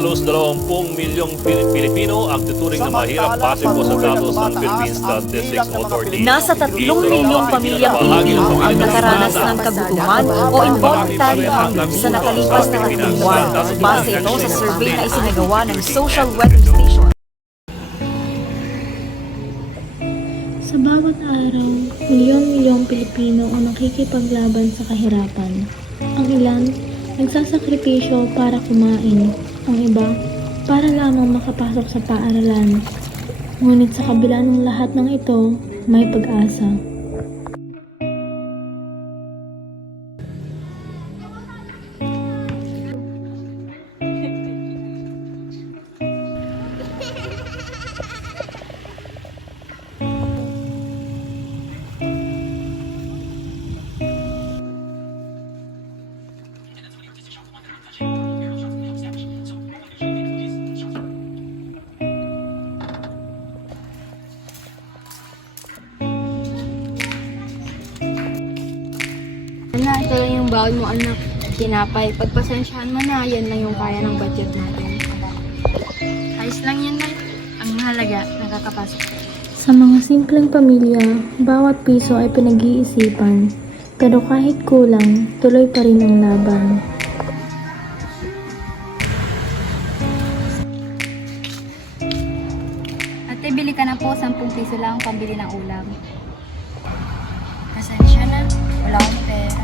halos 20 milyong Pilipino ang tuturing na mahirap base po sa datos ng Philippine Statistics Authority. Nasa 3 milyong pamilyang Pilipino ang nakaranas ng kagutuman o involuntary hunger sa nakalipas na 3 buwan. Base ito sa survey na isinagawa ng Social Weather Station. Sa bawat araw, milyon-milyong Pilipino ang nakikipaglaban sa kahirapan. Ang ilan, nagsasakripisyo para kumain. Ang iba, para lamang makapasok sa paaralan. Ngunit sa kabila ng lahat ng ito, may pag-asa. Na, ito lang yung baon mo, anak. Tinapay. Pagpasensyahan mo na, yan lang yung kaya ng budget natin. Ayos lang yan, Nay. Ang mahalaga, nakakapasok. Sa mga simpleng pamilya, bawat piso ay pinag-iisipan. Pero kahit kulang, tuloy pa rin ang laban. Ate, bili ka na po. 10 piso lang ang pambili ng ulam. Pasensya na. Wala akong pera.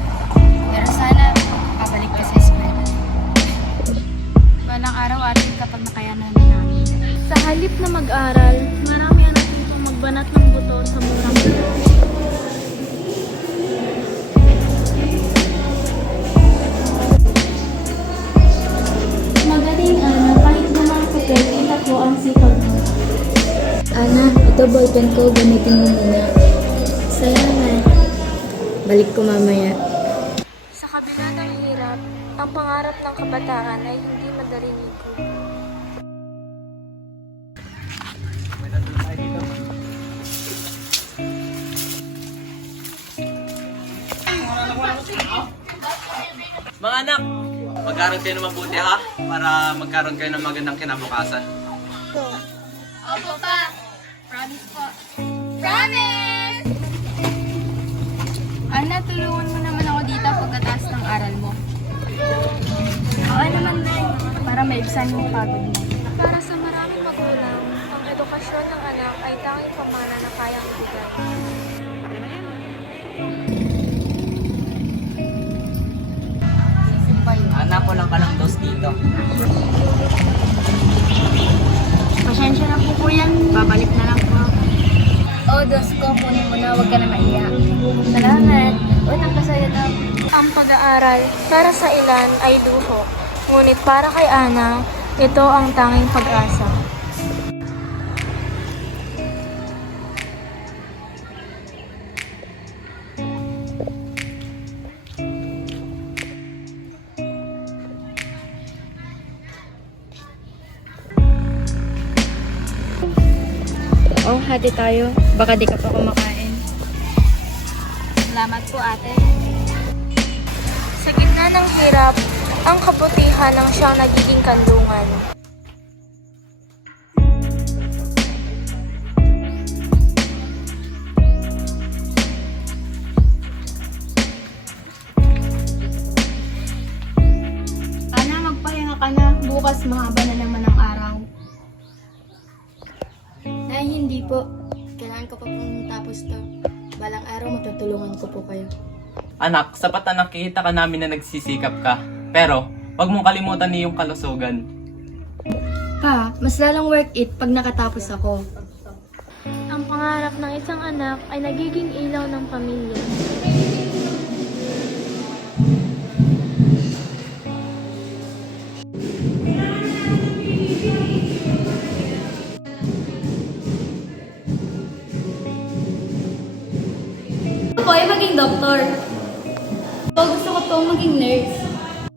Pero sana, pabalik ka sa eskwela. Balang araw atin kapag nakayanan na namin. Sa halip na mag-aral, marami ang natutong magbanat ng buto sa murang ito. Magaling, Ana. Kahit na mga papel, ilat mo ang sikap mo. Ana, ito ballpen ko. Gamitin mo muna. Salamat. Balik ko mamaya. Sa kabila ng hirap, ang pangarap ng kabataan ay hindi madaling iko. Mga anak, mag-aral kayo ng mabuti ha, para magkaroon kayo ng magandang kinabukasan. Opo pa. Promise po. Promise! Ana, tulungan mo naman ako dito pagkatapos ng aral mo. Oo naman din, para maibsan yung pagod mo. Para sa maraming magulang, ang edukasyon ng anak ay tanging pamana na kayang ibigay. Anak, walang kalangdos dito. Pasensya na po po yan, babalik na lang po. Dos ko, kunin mo na, huwag ka na maiyak. Salamat. Utang ka sa'yo na. Ang pag-aaral para sa ilan ay luho, ngunit para kay Ana, ito ang tanging pag-asa. Oh, hati tayo. Baka di ka pa kumakain. Salamat po, ate. Sa gitna ng hirap, ang kabutihan ang siyang nagiging kanlungan. Ana, magpahinga ka na. Bukas mahaba na naman ang araw. Ay, hindi po. Kailangan ko pa pong tapos to. Balang araw matutulungan ko po kayo. Anak, sapat na nakikita ka namin na nagsisikap ka. Pero, wag mong kalimutan niyong kalusugan. Pa, mas lalong worth it pag nakatapos ako. Ang pangarap ng isang anak ay nagiging ilaw ng pamilya. Ako ay maging doktor. Gusto ko pong maging nurse.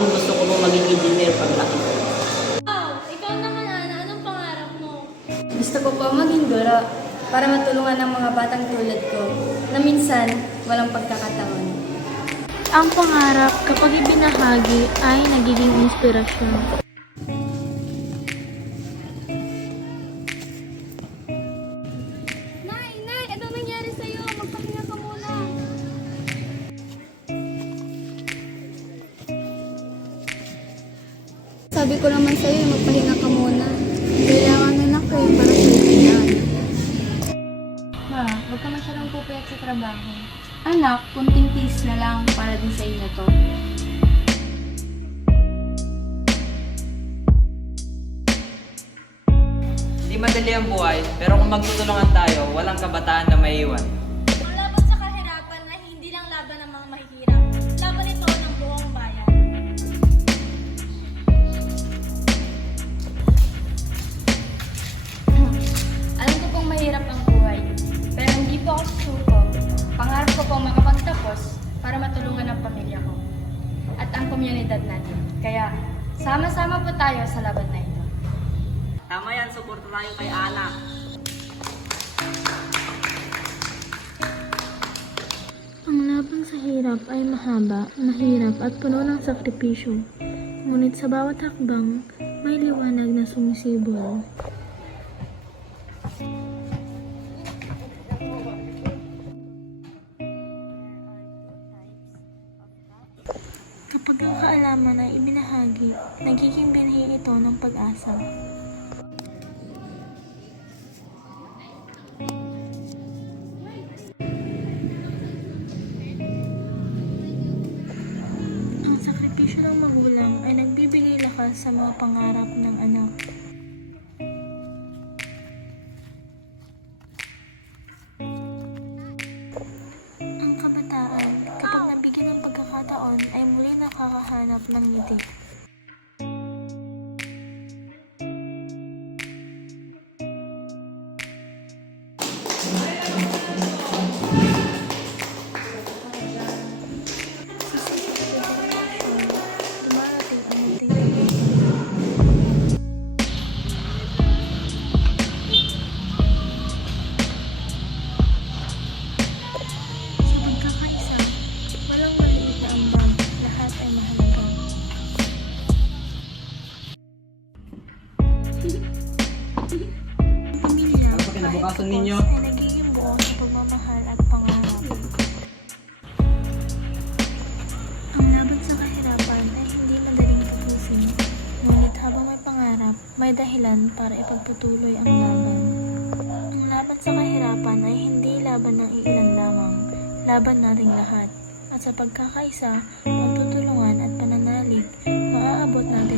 Gusto ko pong maging engineer paglaki ko. Wow! Ikaw naman, Ana. Anong pangarap mo? Gusto ko po maging guro para matulungan ang mga batang tulad ko na minsan walang pagkakataon. Ang pangarap kapag ibinahagi ay nagiging inspirasyon. Sabi ko naman sa'yo, magpahinga ka muna. Kailangan anak ko para sa'yo yan. Ma, huwag ka masyadong pupuyat sa trabaho. Anak, kunting peace na lang para din sa inyo to. Hindi madali ang buhay, pero kung magtutulungan tayo, walang kabataan na maiiwan. Ang laban sa kahirapan ay hindi lang laban ng mga mahihirap. Laban ito ng buong bayan. Alam ko pong mahirap ang buhay, pero hindi po ako susuko. Pangarap ko pong makapagtapos para matulungan ang pamilya ko at ang komunidad natin. Kaya, sama-sama po tayo sa laban na ito. Tama yan, suporta tayo kay Ana. Ang laban sa hirap ay mahaba, mahirap at puno ng sakripisyo. Ngunit sa bawat hakbang, may liwanag na sumisibol. Kapag ang kaalaman ay ibinahagi, nagiging binhi ito ng pag-asa. Ang sakripisyo ng magulang ay nagbibigay lakas sa mga pangarap ng anak. Ang kabataan, kapag nabigyan ng pagkakataon, ay muli nakakahanap ng ngiti. Dumarating ang munting pag-ibig. Sa pagkakaisa, walang maliit na ambag, lahat ay mahalaga. Ang pamilya Ano pa kinabukasan kahit ninyo? tapos, ay nagiging buo sa pagmamahal at pangarap. Ang laban sa kahirapan ay hindi madaling tapusin, ngunit habang may pangarap, may dahilan para ipagpatuloy ang laban. Ang laban sa kahirapan ay hindi laban ng iilan lamang, laban nating lahat. At sa pagkakaisa, pagtutulungan at pananalig, maaabot natin